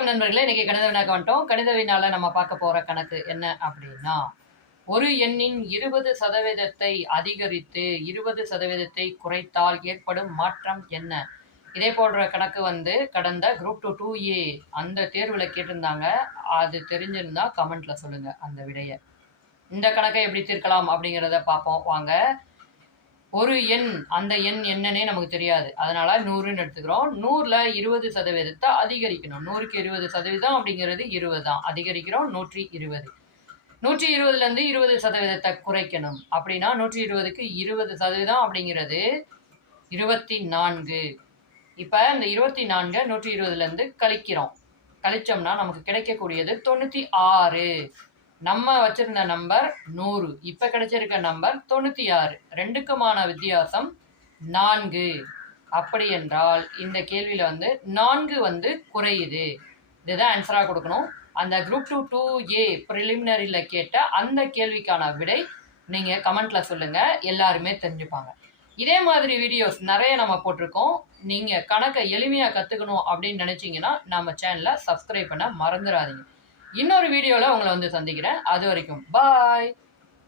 வணக்கம் நண்பர்களே இன்னைக்கு கணித வினாக்க வந்துட்டோம். கணித வினால நம்ம பார்க்க போற கணக்கு என்ன அப்படின்னா ஒரு எண்ணின் இருபது சதவீதத்தை அதிகரித்து இருபது சதவீதத்தை குறைத்தால் ஏற்படும் மாற்றம் என்ன? இதே போன்ற கணக்கு வந்து கடந்த குரூப் டூ டூ ஏ அந்த தேர்வில் கேட்டிருந்தாங்க. அது தெரிஞ்சிருந்தா கமெண்ட்ல சொல்லுங்க அந்த விடையை. இந்த கணக்கை எப்படி தீர்க்கலாம் அப்படிங்கிறத பார்ப்போம். வாங்க. ஒரு எண் அந்த எண் என்னன்னே நமக்கு தெரியாது. அதனால நூறுன்னு எடுத்துக்கிறோம். நூறுல இருபது சதவீதத்தை அதிகரிக்கணும். நூறுக்கு இருபது சதவீதம் அப்படிங்கிறது இருபது தான். அதிகரிக்கிறோம் நூற்றி இருபது. நூற்றி இருபதுல இருந்து இருபது சதவீதத்தை குறைக்கணும். அப்படின்னா நூற்றி இருபதுக்கு இருபது சதவீதம் அப்படிங்கிறது இருபத்தி நான்கு. இப்போ இந்த இருபத்தி நான்கு நூற்றி இருபதுல இருந்து கழிக்கிறோம். கழிச்சோம்னா நமக்கு கிடைக்கக்கூடியது தொண்ணூற்றி ஆறு. நம்ம வச்சிருந்த நம்பர் நூறு. இப்போ கிடைச்சிருக்க நம்பர் தொண்ணூற்றி ஆறு ரெண்டுக்குமான வித்தியாசம் நான்கு. அப்படி என்றால் இந்த கேள்வியில் வந்து நான்கு வந்து குறையுது. இதுதான் ஆன்சராக கொடுக்கணும். அந்த குரூப் டூ டூ ஏ ப்ரிலிமினரியில் கேட்ட அந்த கேள்விக்கான விடை நீங்கள் கமெண்ட்டில் சொல்லுங்கள் எல்லாருமே தெரிஞ்சுப்பாங்க. இதே மாதிரி வீடியோஸ் நிறைய நம்ம போட்டிருக்கோம். நீங்கள் கணக்கை எளிமையாக கற்றுக்கணும் அப்படின்னு நினச்சிங்கன்னா நம்ம சேனலை சப்ஸ்கிரைப் பண்ண மறந்துடாதீங்க. இன்னொரு வீடியோவில் உங்களை வந்து சந்திக்கிறேன். அது வரைக்கும் பாய்